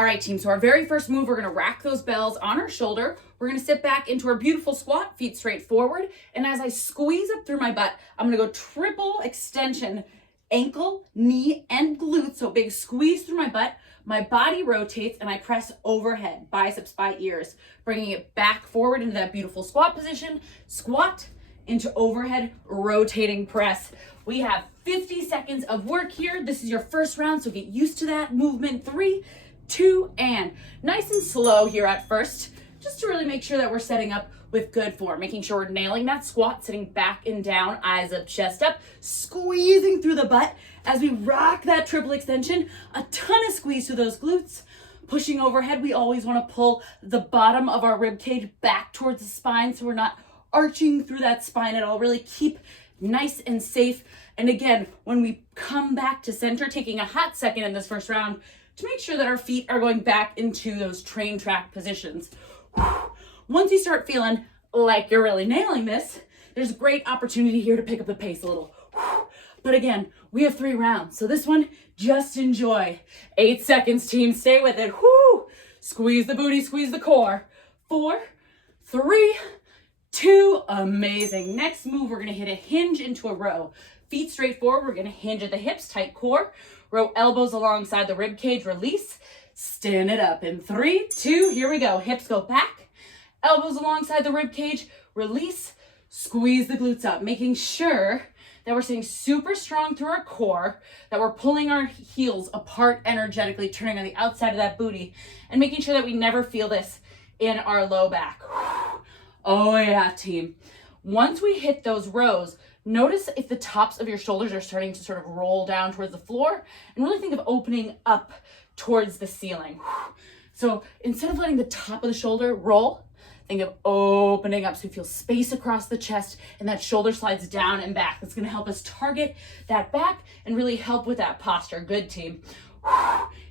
All right, team, so our very first move, we're gonna rack those bells on our shoulder. We're gonna sit back into our beautiful squat, feet straight forward. And as I squeeze up through my butt, I'm gonna go triple extension, ankle, knee, and glute. So big squeeze through my butt. My body rotates and I press overhead, biceps by ears, bringing it back forward into that beautiful squat position. Squat into overhead, rotating press. We have 50 seconds of work here. This is your first round, so get used to that movement. 3, 2, and nice and slow here at first, just to really make sure that we're setting up with good form, making sure we're nailing that squat, sitting back and down, eyes up, chest up, squeezing through the butt as we rock that triple extension, a ton of squeeze through those glutes. Pushing overhead, we always want to pull the bottom of our rib cage back towards the spine so we're not arching through that spine at all. Really keep nice and safe. And again, when we come back to center, taking a hot second in this first round to make sure that our feet are going back into those train track positions. Once you start feeling like you're really nailing this, there's a great opportunity here to pick up the pace a little. But again, we have 3 rounds, so this one, just enjoy. 8 seconds, team, stay with it. Whoo! Squeeze the booty, squeeze the core. 4, 3, 2, amazing. Next move, we're gonna hit a hinge into a row. Feet straight forward, we're gonna hinge at the hips, tight core. Row elbows alongside the rib cage, release. Stand it up in 3, 2, here we go. Hips go back, elbows alongside the rib cage, release, squeeze the glutes up, making sure that we're staying super strong through our core, that we're pulling our heels apart energetically, turning on the outside of that booty, and making sure that we never feel this in our low back. Oh yeah, team. Once we hit those rows, notice if the tops of your shoulders are starting to sort of roll down towards the floor, and really think of opening up towards the ceiling. So instead of letting the top of the shoulder roll, think of opening up so you feel space across the chest and that shoulder slides down and back. That's gonna help us target that back and really help with that posture. Good, team.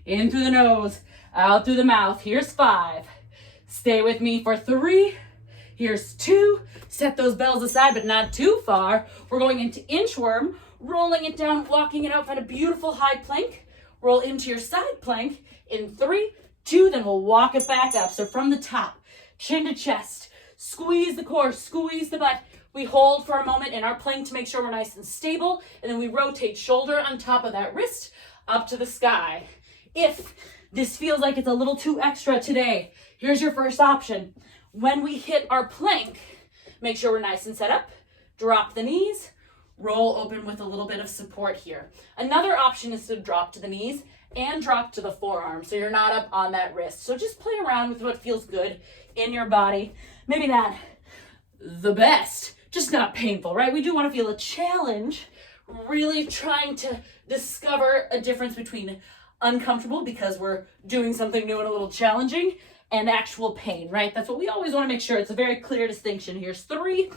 In through the nose, out through the mouth. Here's 5. Stay with me for 3. Here's 2. Set those bells aside, but not too far. We're going into inchworm, rolling it down, walking it out, find a beautiful high plank. Roll into your side plank in 3, 2, then we'll walk it back up. So from the top, chin to chest, squeeze the core, squeeze the butt. We hold for a moment in our plank to make sure we're nice and stable, and then we rotate shoulder on top of that wrist up to the sky. If this feels like it's a little too extra today, here's your first option. When we hit our plank, make sure we're nice and set up, drop the knees, roll open with a little bit of support here. Another option is to drop to the knees and drop to the forearm so you're not up on that wrist. So just play around with what feels good in your body. Maybe not the best, just not painful, right? We do want to feel a challenge, really trying to discover a difference between uncomfortable because we're doing something new and a little challenging and actual pain, right? That's what we always want to make sure. It's a very clear distinction. Here's 3,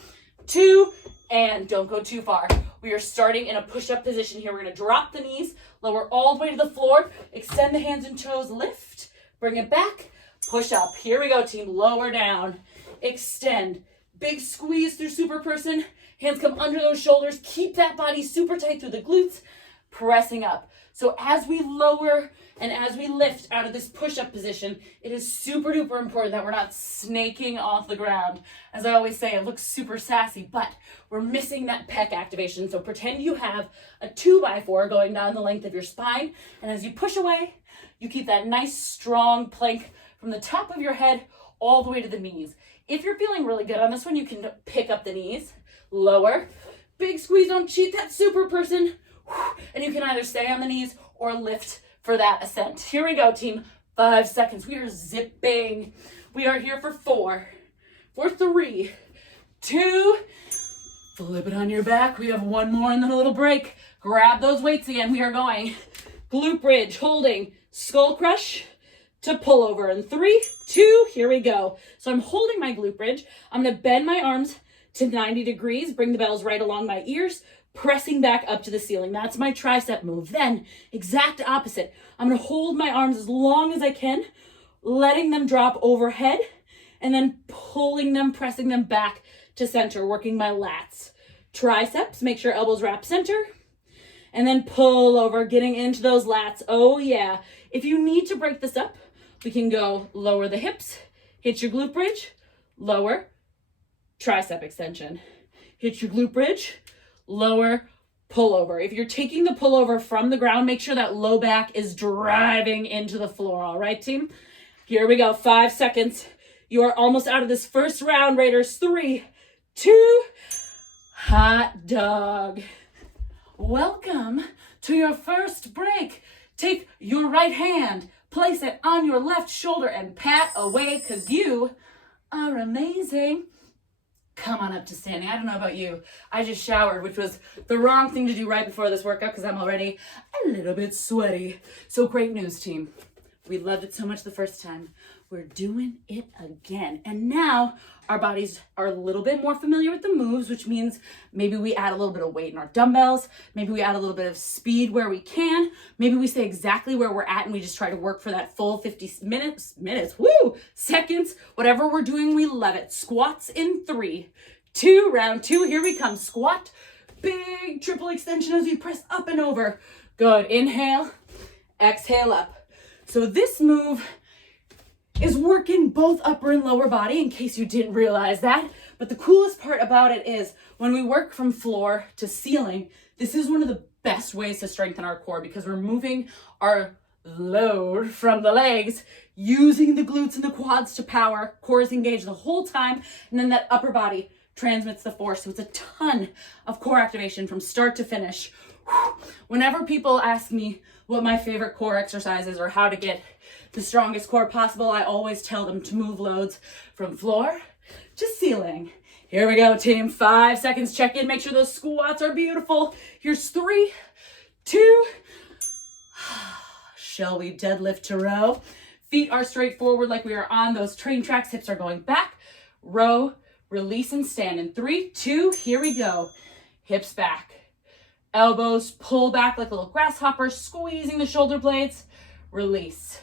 2, and don't go too far. We are starting in a push-up position here. We're going to drop the knees, lower all the way to the floor, extend the hands and toes, lift, bring it back, push up. Here we go, team. Lower down, extend, big squeeze through super person. Hands come under those shoulders. Keep that body super tight through the glutes, pressing up. So as we lower and as we lift out of this push-up position, it is super duper important that we're not snaking off the ground. As I always say, it looks super sassy, but we're missing that pec activation. So pretend you have a 2x4 going down the length of your spine, and as you push away, you keep that nice strong plank from the top of your head all the way to the knees. If you're feeling really good on this one, you can pick up the knees, lower, big squeeze, don't cheat that super person, and you can either stay on the knees or lift for that ascent. Here we go, team. 5 seconds. We are zipping. We are here for 4, for 3, 2, flip it on your back. We have 1 more and then a little break. Grab those weights again. We are going glute bridge, holding skull crush to pull over in 3, 2, here we go. So I'm holding my glute bridge. I'm going to bend my arms to 90 degrees, bring the bells right along my ears, pressing back up to the ceiling. That's my tricep move. Then, exact opposite. I'm going to hold my arms as long as I can, letting them drop overhead, and then pulling them, pressing them back to center, working my lats. Triceps, make sure elbows wrap center, and then pull over, getting into those lats. Oh yeah. If you need to break this up, We can go lower the hips, hit your glute bridge, lower, tricep extension. Hit your glute bridge, lower, pull over. If you're taking the pullover from the ground, make sure that low back is driving into the floor. All right, team? Here we go. 5 seconds. You are almost out of this first round, Raiders. 3, 2, hot dog. Welcome to your first break. Take your right hand, place it on your left shoulder, and pat away because you are amazing. Come on up to standing. I don't know about you. I just showered, which was the wrong thing to do right before this workout because I'm already a little bit sweaty. So great news, team. We loved it so much the first time. We're doing it again. And now our bodies are a little bit more familiar with the moves, which means maybe we add a little bit of weight in our dumbbells. Maybe we add a little bit of speed where we can. Maybe we stay exactly where we're at and we just try to work for that full 50 seconds. Whatever we're doing, we love it. Squats in 3, 2, round 2. Here we come. Squat, big triple extension as we press up and over. Good. Inhale, exhale up. So this move is working both upper and lower body, in case you didn't realize that. But the coolest part about it is when we work from floor to ceiling, this is one of the best ways to strengthen our core because we're moving our load from the legs, using the glutes and the quads to power. Core is engaged the whole time, and then that upper body transmits the force. So it's a ton of core activation from start to finish. Whenever people ask me what my favorite core exercise is or how to get the strongest core possible, I always tell them to move loads from floor to ceiling. Here we go, team. 5 seconds. Check in. Make sure those squats are beautiful. Here's 3, 2. Shall we deadlift to row? Feet are straight forward like we are on those train tracks. Hips are going back. Row, release, and stand. In 3, 2. Here we go. Hips back. Elbows pull back like little grasshoppers, squeezing the shoulder blades. Release.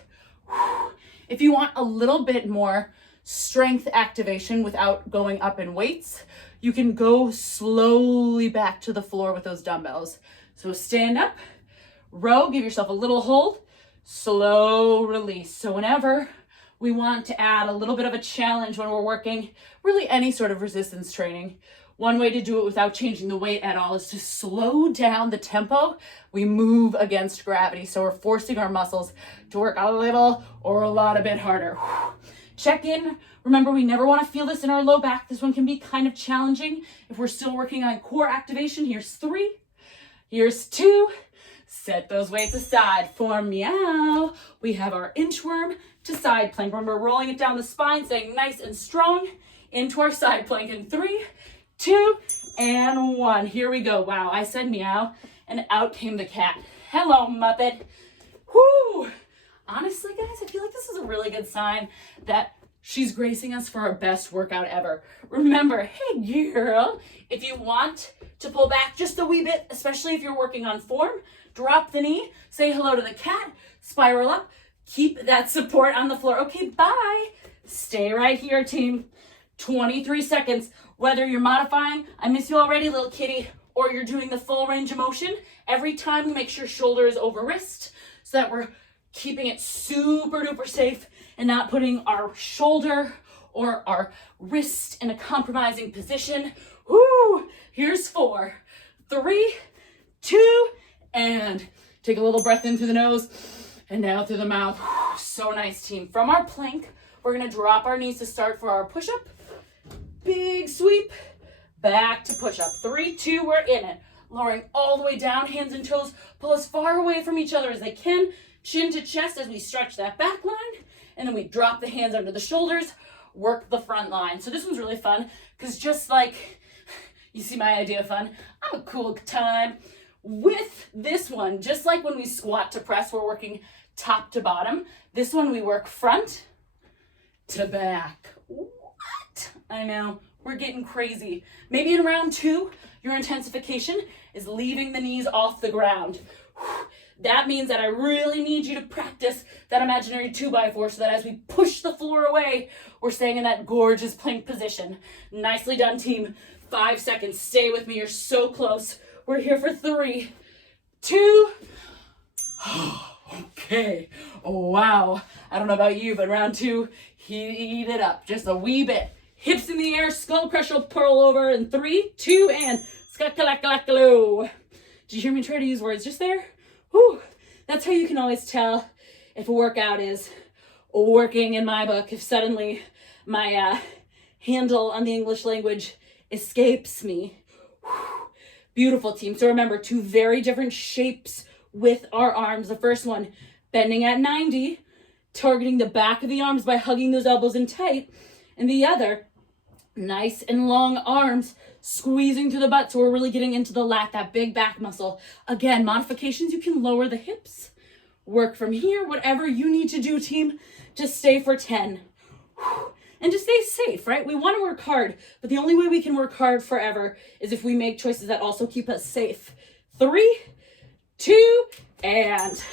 If you want a little bit more strength activation without going up in weights, you can go slowly back to the floor with those dumbbells. So stand up, row, give yourself a little hold, slow release. So whenever we want to add a little bit of a challenge when we're working really any sort of resistance training, one way to do it without changing the weight at all is to slow down the tempo. We move against gravity, so we're forcing our muscles to work a little or a lot a bit harder. Check in. Remember, we never want to feel this in our low back. This one can be kind of challenging if we're still working on core activation. Here's 3. Here's 2. Set those weights aside for meow. We have our inchworm to side plank. Remember, rolling it down the spine, staying nice and strong into our side plank in 3, 2, and 1. Here we go. Wow, I said meow, and out came the cat. Hello, Muppet. Whoo! Honestly, guys, I feel like this is a really good sign that she's gracing us for our best workout ever. Remember, hey, girl, if you want to pull back just a wee bit, especially if you're working on form, drop the knee, say hello to the cat, spiral up, keep that support on the floor. Okay, bye. Stay right here, team. 23 seconds. Whether you're modifying, I miss you already, little kitty, or you're doing the full range of motion, every time we make sure shoulder is over wrist so that we're keeping it super duper safe and not putting our shoulder or our wrist in a compromising position. Woo! Here's 4, 3, 2, and take a little breath in through the nose and out through the mouth. So nice, team. From our plank, we're gonna drop our knees to start for our push-up. Big sweep, back to push-up. 3, 2, we're in it. Lowering all the way down, hands and toes pull as far away from each other as they can. Chin to chest as we stretch that back line. And then we drop the hands under the shoulders, work the front line. So this one's really fun because just like, you see my idea of fun, I'm a cool time. With this one, just like when we squat to press, we're working top to bottom. This one we work front to back. What? I know, we're getting crazy. Maybe in round 2, your intensification is leaving the knees off the ground. That means that I really need you to practice that imaginary 2x4 so that as we push the floor away, we're staying in that gorgeous plank position. Nicely done, team. 5 seconds. Stay with me. You're so close. We're here for 3, 2. Okay. Wow. I don't know about you, but round 2, heat it up just a wee bit. Hips in the air, skull crush will curl over in 3, 2, and skakalakalakaloo. Did you hear me try to use words just there? Whew. That's how you can always tell if a workout is working in my book, if suddenly my handle on the English language escapes me. Whew. Beautiful, team. So remember, 2 very different shapes with our arms. The first one, bending at 90, targeting the back of the arms by hugging those elbows in tight. And the other, nice and long arms, squeezing to the butt. So we're really getting into the lat, that big back muscle. Again, modifications, you can lower the hips. Work from here, whatever you need to do, team. Just stay for 10. And just stay safe, right? We want to work hard, but the only way we can work hard forever is if we make choices that also keep us safe. 3, 2, and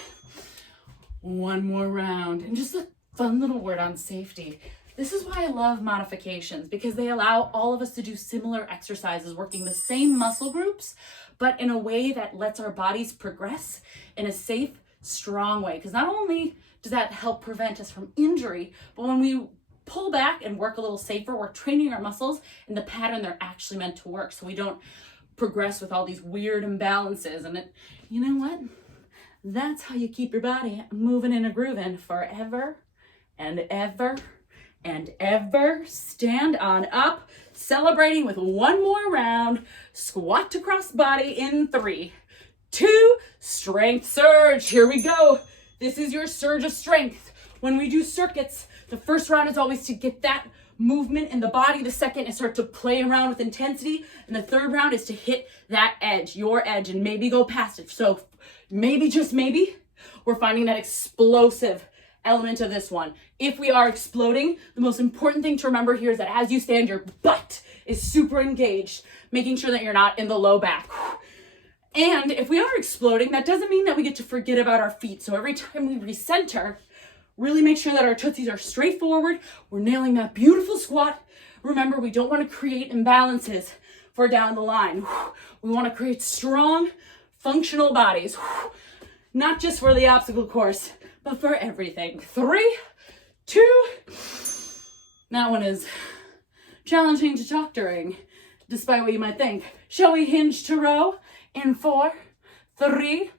1 more round. And just a fun little word on safety. This is why I love modifications, because they allow all of us to do similar exercises, working the same muscle groups, but in a way that lets our bodies progress in a safe, strong way. Because not only does that help prevent us from injury, but when we pull back and work a little safer, we're training our muscles in the pattern they're actually meant to work, so we don't progress with all these weird imbalances. And it, you know what? That's how you keep your body moving and grooving forever and ever and ever. Stand on up, celebrating with 1 more round. Squat to cross body in 3, 2, strength surge. Here we go. This is your surge of strength. When we do circuits, the first round is always to get that movement in the body. The second is start to play around with intensity. And the third round is to hit that edge, your edge, and maybe go past it. So maybe, just maybe, we're finding that explosive element of this one. If we are exploding, the most important thing to remember here is that as you stand, your butt is super engaged, making sure that you're not in the low back. And if we are exploding, that doesn't mean that we get to forget about our feet. So every time we recenter, really make sure that our tootsies are straight forward. We're nailing that beautiful squat. Remember, we don't want to create imbalances for down the line. We want to create strong, functional bodies. Not just for the obstacle course, but for everything. 3, 2. That one is challenging to talk during, despite what you might think. Shall we hinge to row in 4, 3,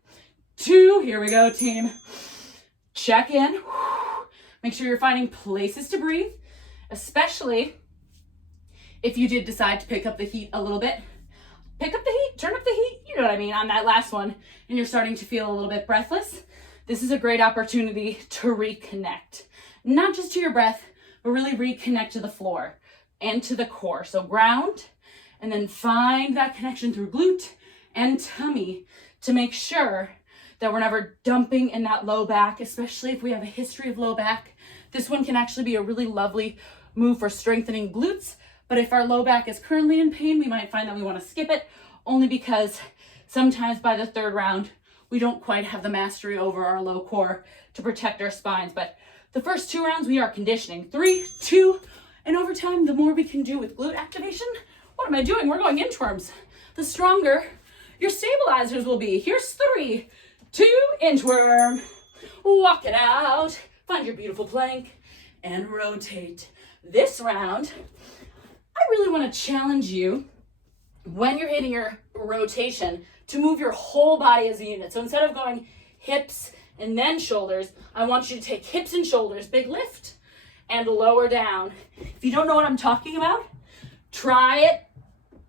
2. Here we go, team. Check in. Make sure you're finding places to breathe, especially if you did decide to pick up the heat a little bit. Pick up the heat, turn up the heat, you know what I mean, on that last one, and you're starting to feel a little bit breathless. This is a great opportunity to reconnect, not just to your breath, but really reconnect to the floor and to the core. So ground, and then find that connection through glute and tummy to make sure that we're never dumping in that low back, especially if we have a history of low back. This one can actually be a really lovely move for strengthening glutes, but if our low back is currently in pain, we might find that we want to skip it, only because sometimes by the 3rd round, we don't quite have the mastery over our low core to protect our spines. But the first 2 rounds, we are conditioning. 3, 2, and over time, the more we can do with glute activation, what am I doing? We're going inchworms. The stronger your stabilizers will be. Here's 3, 2, inchworm. Walk it out. Find your beautiful plank and rotate. This round, I really want to challenge you when you're hitting your rotation to move your whole body as a unit. So instead of going hips and then shoulders, I want you to take hips and shoulders, big lift, and lower down. If you don't know what I'm talking about, try it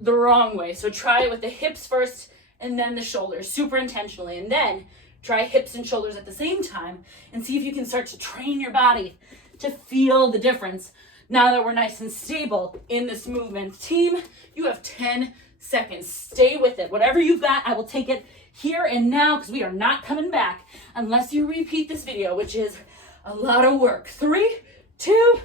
the wrong way. So try it with the hips first and then the shoulders, super intentionally. And then try hips and shoulders at the same time and see if you can start to train your body to feel the difference now that we're nice and stable in this movement. Team, you have 10 seconds. Stay with it. Whatever you've got, I will take it here and now because we are not coming back unless you repeat this video, which is a lot of work. 3, 2,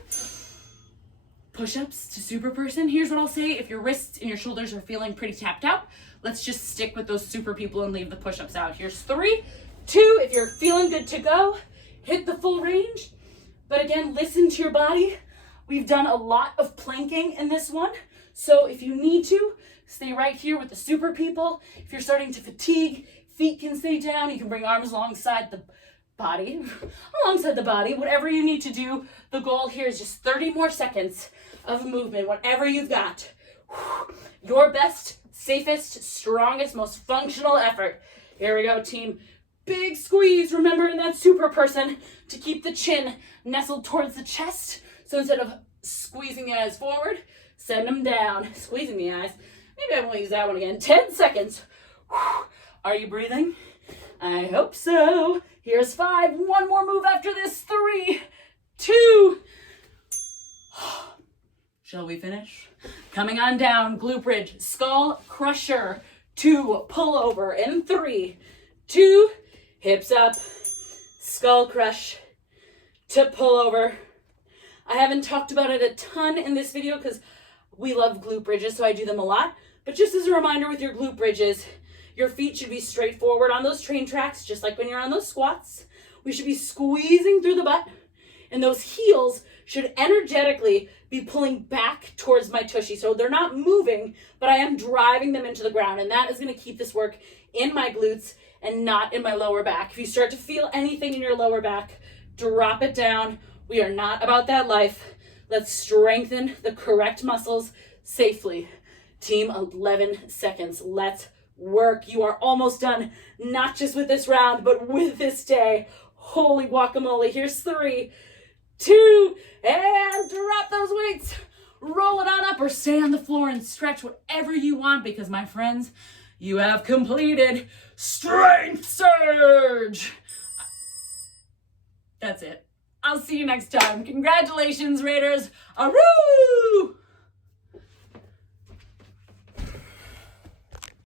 push-ups to super person. Here's what I'll say. If your wrists and your shoulders are feeling pretty tapped out, let's just stick with those super people and leave the push-ups out. Here's 3, 2. If you're feeling good to go, hit the full range. But again, listen to your body. We've done a lot of planking in this one. So if you need to, stay right here with the super people. If you're starting to fatigue, feet can stay down. You can bring arms alongside the body, alongside the body, whatever you need to do. The goal here is just 30 more seconds of movement, whatever you've got. Your best, safest, strongest, most functional effort. Here we go, team. Big squeeze. Remember in that super person to keep the chin nestled towards the chest. So instead of squeezing the eyes forward, send them down. Squeezing the eyes. Maybe I won't use that one again. 10 seconds. Are you breathing? I hope so. Here's 5. One more move after this. 3, 2. Shall we finish? Coming on down, glute bridge, skull crusher, 2, pull over, in 3, 2, hips up, skull crush to pull over. I haven't talked about it a ton in this video because we love glute bridges, so I do them a lot. But just as a reminder with your glute bridges, your feet should be straight forward on those train tracks, just like when you're on those squats. We should be squeezing through the butt, and those heels should energetically be pulling back towards my tushy. So they're not moving, but I am driving them into the ground, and that is going to keep this work in my glutes and not in my lower back. If you start to feel anything in your lower back, drop it down. We are not about that life. Let's strengthen the correct muscles safely. Team, 11 seconds. Let's work. You are almost done, not just with this round, but with this day. Holy guacamole. Here's 3, 2, and drop those weights. Roll it on up or stay on the floor and stretch whatever you want because, my friends, you have completed Strength Surge. That's it. I'll see you next time. Congratulations, Raiders. Aroo!